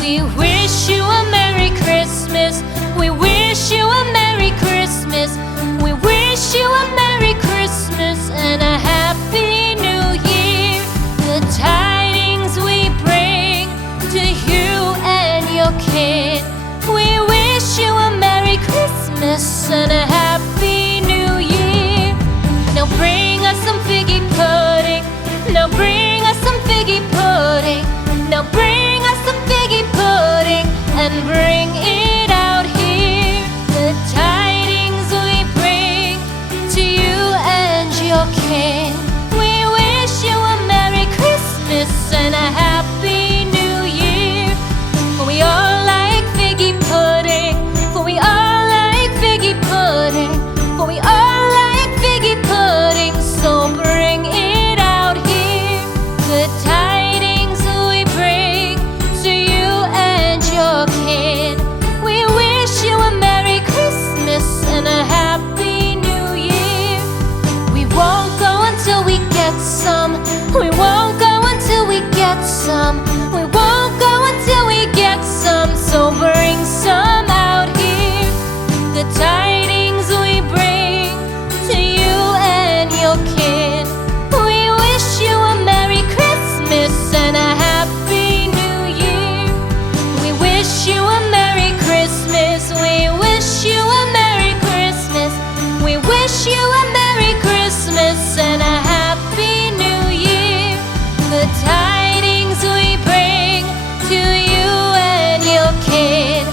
We wish you a Merry Christmas. We wish you a Merry Christmas. We wish you a Merry Christmas and a Happy New Year. The tidings we bring to you and your kid. We wish you a Merry Christmas and a Happy New Year. Now bring us some figgy pudding. Now bring us some figgy pudding. Now bring us some figgy pudding and bring it out here. The tidings we bring to you and your kin. We wish you a Merry Christmas and a Happy New Year. For we all like figgy pudding. For we all like figgy pudding. For we all like figgy pudding. So bring it out here. The tidings we bring to you and your kid. We wish you a Merry Christmas and a Happy New Year. We won't go until we get some. We won't go until we get some. We won't go until we get some. So bring some out here. The tidings we bring to you and your kid. We wish you a Merry Christmas and a Happy New Year. We wish you a Merry Christmas. We wish you a Merry Christmas. We wish you a Merry Christmas and a Happy New Year. The tidings we bring to you and your kid.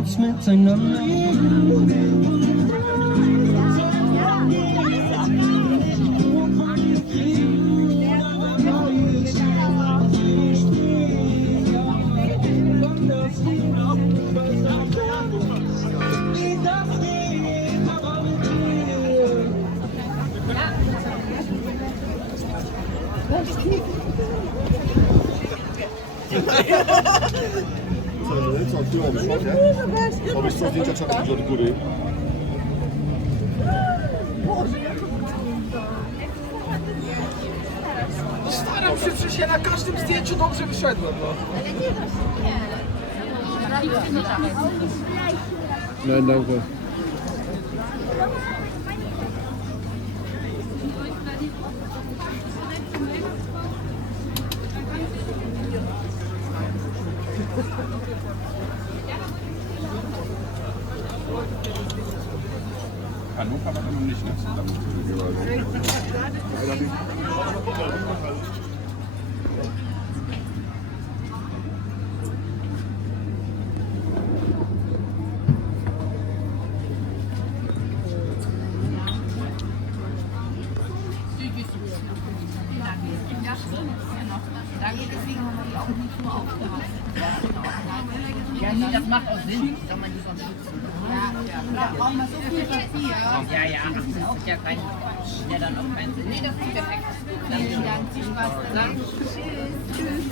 uns miteinander. Robisz co zdjęcia, trzeba robić od góry. Staram się, przecież ja na każdym zdjęciu dobrze wyszedłem, no. Nein, danke. Hallo kann man noch nicht zusammen. Ja, nee, das macht auch Sinn, wenn man die sonst schützen. Da brauchen wir so viel Papier. Ja, ja, das ist auch ja kein, ja dann auch keinen Sinn. Nee, das ist perfekt. Vielen Dank, viel Spaß. Danke. Tschüss.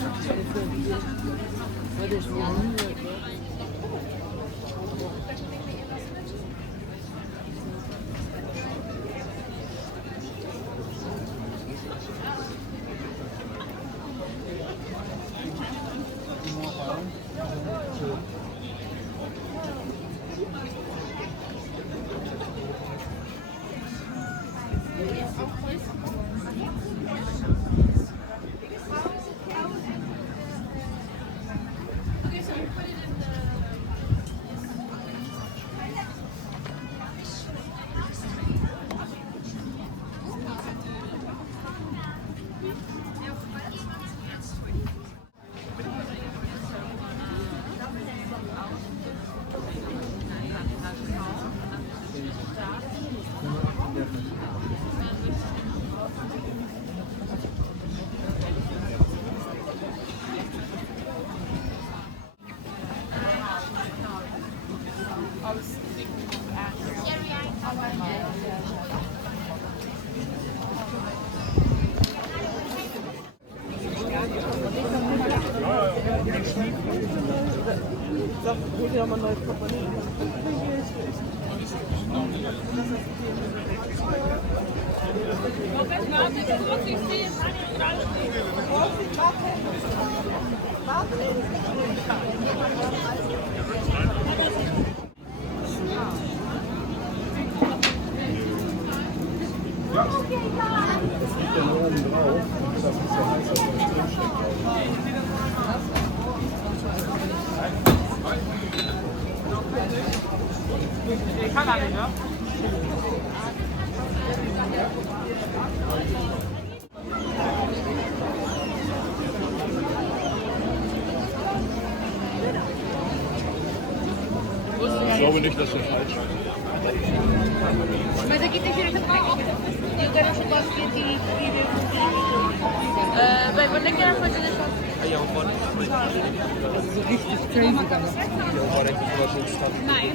Ich glaube nicht, dass das falsch ist. Mas aqui tem cheiro de pão. E eu quero um chocolate quente e... Bem, quando é que era a coisa da Shop? Aí é um bom. So richtig crazy damals. Nein.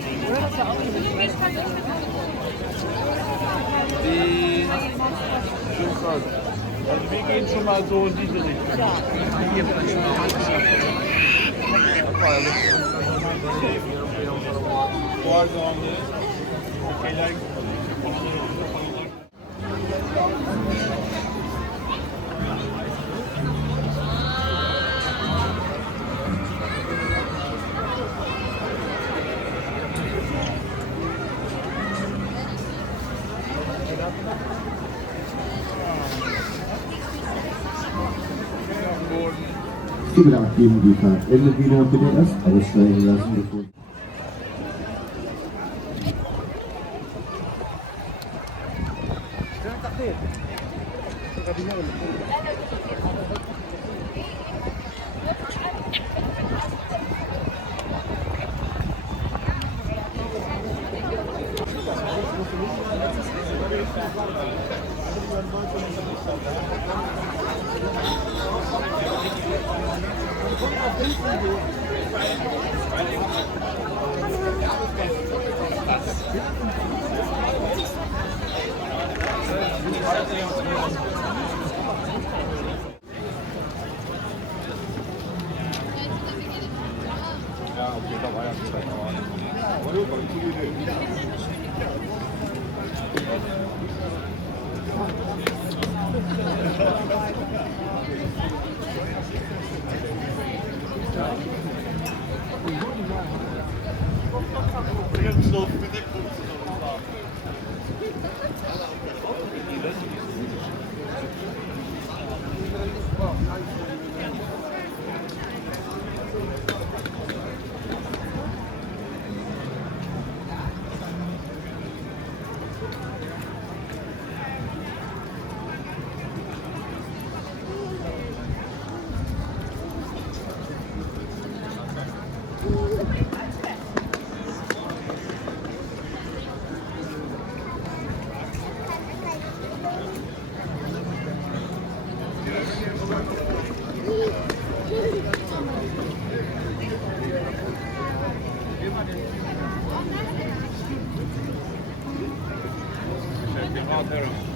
Also wir gehen schon mal so in diese Richtung. Ja. Hier vielleicht schon mal Bitte abgeben, die Fahrtende wieder bitte erst aussteigen lassen, bevor... Ja, okay, da war ja vielleicht auch eine. Aber du, komm, gute Idee. Gracias.